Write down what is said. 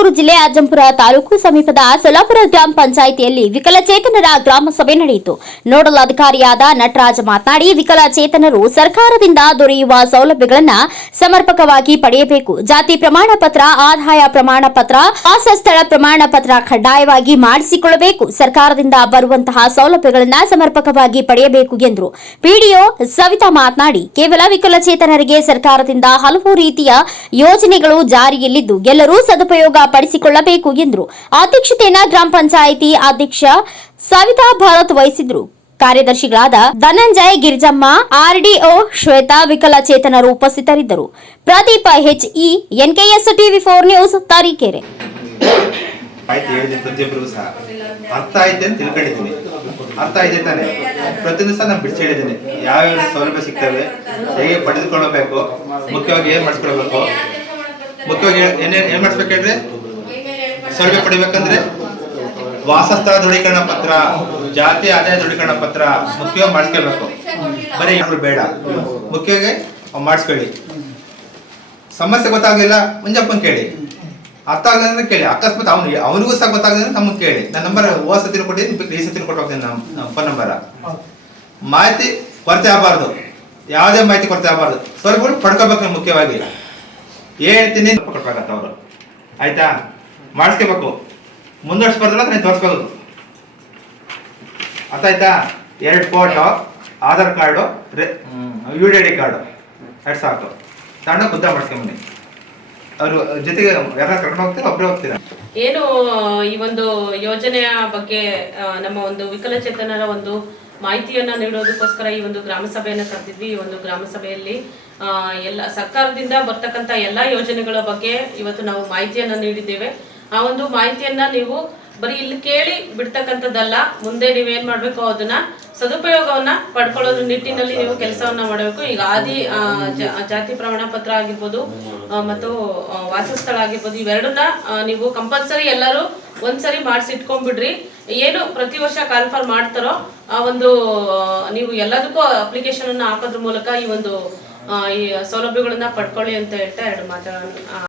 ಚಿಕ್ಕಮಗಳೂರು ಜಿಲ್ಲೆ ಅಜ್ಜಂಪುರ ತಾಲೂಕು ಸಮೀಪದ ಸೊಲಾಪುರ ಗ್ರಾಮ ಪಂಚಾಯಿತಿಯಲ್ಲಿ ವಿಕಲಚೇತನರ ಗ್ರಾಮ ಸಭೆ ನಡೆಯಿತು. ನೋಡಲ್ ಅಧಿಕಾರಿಯಾದ ನಟರಾಜ್ ಮಾತನಾಡಿ, ವಿಕಲಚೇತನರು ಸರ್ಕಾರದಿಂದ ದೊರೆಯುವ ಸೌಲಭ್ಯಗಳನ್ನು ಸಮರ್ಪಕವಾಗಿ ಪಡೆಯಬೇಕು. ಜಾತಿ ಪ್ರಮಾಣ ಪತ್ರ, ಆದಾಯ ಪ್ರಮಾಣ ಪತ್ರ, ವಾಸಸ್ಥಳ ಪ್ರಮಾಣ ಪತ್ರ ಕಡ್ಡಾಯವಾಗಿ ಮಾಡಿಸಿಕೊಳ್ಳಬೇಕು. ಸರ್ಕಾರದಿಂದ ಬರುವಂತಹ ಸೌಲಭ್ಯಗಳನ್ನು ಸಮರ್ಪಕವಾಗಿ ಪಡೆಯಬೇಕು ಎಂದರು. ಪಿಡಿಒ ಸವಿತಾ ಮಾತನಾಡಿ, ಕೇವಲ ವಿಕಲಚೇತನರಿಗೆ ಸರ್ಕಾರದಿಂದ ಹಲವು ರೀತಿಯ ಯೋಜನೆಗಳು ಜಾರಿಯಲ್ಲಿದ್ದು, ಎಲ್ಲರೂ ಸದುಪಯೋಗ ಪಡಿಸಿಕೊಳ್ಳಬೇಕು ಎಂದರು. ಅಧ್ಯಕ್ಷತೆಯನ್ನ ಗ್ರಾಮ ಪಂಚಾಯಿತಿ ಅಧ್ಯಕ್ಷ ಸವಿತಾ ಭಾರತ್ ವಹಿಸಿದ್ರು ಕಾರ್ಯದರ್ಶಿಗಳಾದ ಧನಂಜಯ ಗಿರಿಜಮ್ಮ, ಆರ್ಡಿಒ ಶ್ವೇತಾ ವಿಕಲಚೇತನರು ಉಪಸ್ಥಿತರಿದ್ದರು. Pradeep HE NKS TV four news Tarikere. ಆಯ್ತು, ಹೇಳಿದೆ ಪ್ರತಿಯೊಬ್ಬರಿಗೂ ಸಹ. ಅರ್ಥ ಆಯ್ತು ಅಂತ ತಿಳ್ಕೊಂಡಿದ್ದೀನಿ. ಅರ್ಥ ಆಯ್ತು ತಾನೆ ಪ್ರತಿಯೊಂದು ಸಹ ನಾನು ಬಿಡಿಸಿ ಹೇಳಿದ್ದೀನಿ. ಯಾವ್ಯಾವ ಸೌಲಭ್ಯ ಸಿಗ್ತವೆ, ಹೇಗೆ ಪಡೆದುಕೊಳ್ಳಬೇಕು, ಮುಖ್ಯವಾಗಿ ಏನ್ ಮಾಡಿಸ್ಕೊಳ್ಬೇಕು? ಮುಖ್ಯವಾಗಿ ಏನ್ ಏನ್ ಮಾಡಿಸ್ಬೇಕು ಹೇಳ್ರಿ ಸೌಲಭ್ಯ ಪಡಿಬೇಕಂದ್ರೆ ವಾಸಸ್ಥಳ ದೃಢೀಕರಣ ಪತ್ರ, ಜಾತಿ ಆದಾಯ ದೃಢೀಕರಣ ಪತ್ರ ಮುಖ್ಯವಾಗಿ ಮಾಡಿಸ್ಕೊಳ್ಬೇಕು. ಬರೀ ಯಾರು ಬೇಡ. ಮುಖ್ಯವಾಗಿ ಮಾಡಿಸ್ಕೊಳ್ಳಿ. ಸಮಸ್ಯೆ ಗೊತ್ತಾಗಲಿಲ್ಲ ಮುಂಜಪ್ಪನ್ ಕೇಳಿ. ಅರ್ಥ ಆಗಲ್ಲ ಅಂದ್ರೆ ಕೇಳಿ. ಅಕಸ್ಮಾತ್ ಅವ್ನು ಅವನಿಗೂ ಸಹ ಗೊತ್ತಾಗಲಿಲ್ಲ ನಮಗೆ ಕೇಳಿ. ನನ್ನ ನಂಬರ್ ಓ ಸತಿನ ಕೊಟ್ಟಿದ್ದೀನಿ ಈ ಸತಿನ ಕೊಟ್ಟು ಹೋಗ್ತೀನಿ ನಮ್ಮ ಫೋನ್ ನಂಬರ. ಮಾಹಿತಿ ಕೊರತೆ ಆಗಬಾರ್ದು. ಯಾವುದೇ ಮಾಹಿತಿ ಕೊರತೆ ಆಗಬಾರ್ದು. ಸ್ವಲ್ಪ ಪಡ್ಕೋಬೇಕು ಮುಖ್ಯವಾಗಿ. ಹೇಳ್ತೀನಿ ಕೊಟ್ಬೇಕಂತ ಅವರು. ಆಯ್ತಾ? ಮಾಡಿಸ್ಕೋಬೇಕು. ಮುಂದುವರ್ಸ್ಬಾರ್ದಲ್ಲ ನೀನು ತೋರಿಸ್ಬೇಕು ಅರ್ಥ ಆಯ್ತಾ? ಎರಡು photo Aadhaar card U D I D card. ಎರಡು ಸಾಕು. ತಗೊಂಡು ಖುದ್ದ ಮಾಡಿಸ್ಕೊಂಬನ್ನಿ. ಅವರು ಜೊತೆಗೆ ಯಾರು ಕರ್ಕೊಂಡು ಹೋಗ್ತೀರಾ ಒಬ್ಬರೇ ಹೋಗ್ತೀರಾ? ಏನು ಈ ಒಂದು ಯೋಜನೆಯ ಬಗ್ಗೆ ನಮ್ಮ ಒಂದು ವಿಕಲಚೇತನರ ಒಂದು ಮಾಹಿತಿಯನ್ನ ನೀಡೋದಕ್ಕೋಸ್ಕರ ಈ ಒಂದು ಗ್ರಾಮ ಸಭೆಯನ್ನ ಕರೆದಿದ್ವಿ. ಈ ಒಂದು ಗ್ರಾಮ ಸಭೆಯಲ್ಲಿ ಆ, ಎಲ್ಲ ಸರ್ಕಾರದಿಂದ ಬರ್ತಕ್ಕಂಥ ಎಲ್ಲಾ ಯೋಜನೆಗಳ ಬಗ್ಗೆ ಇವತ್ತು ನಾವು ಮಾಹಿತಿಯನ್ನ ನೀಡಿದ್ದೇವೆ. ಆ ಒಂದು ಮಾಹಿತಿಯನ್ನ ನೀವು ಬರೀ ಇಲ್ಲಿ ಕೇಳಿ ಬಿಡ್ತಕ್ಕಂಥದ್ದಲ್ಲ, ಮುಂದೆ ನೀವೇನ್ ಮಾಡ್ಬೇಕು ಅದನ್ನ ಸದುಪಯೋಗವನ್ನ ಪಡ್ಕೊಳ್ಳೋದ್ರ ನಿಟ್ಟಿನಲ್ಲಿ ನೀವು ಕೆಲಸವನ್ನ ಮಾಡಬೇಕು. ಈಗ ಆದಿ ಜಾತಿ ಪ್ರಮಾಣ ಪತ್ರ ಆಗಿರ್ಬೋದು ಮತ್ತು ವಾಸಸ್ಥಳ ಆಗಿರ್ಬೋದು, ಇವೆರಡನ್ನ ನೀವು ಕಂಪಲ್ಸರಿ ಎಲ್ಲರೂ ಒಂದ್ಸರಿ ಮಾಡಿಸಿ ಇಟ್ಕೊಂಡ್ಬಿಡ್ರಿ ಏನು ಪ್ರತಿ ವರ್ಷ ಕಾಲ್ಫಾರ್ ಮಾಡ್ತಾರೋ ಆ ಒಂದು ನೀವು ಎಲ್ಲದಕ್ಕೂ ಅಪ್ಲಿಕೇಶನ್ ಅನ್ನ ಹಾಕೋದ್ರ ಮೂಲಕ ಈ ಒಂದು ಈ ಸೌಲಭ್ಯಗಳನ್ನ ಪಡ್ಕೊಳ್ಳಿ ಅಂತ ಹೇಳ್ತಾ ಎರಡು ಮಾತುಗಳನ್ನ.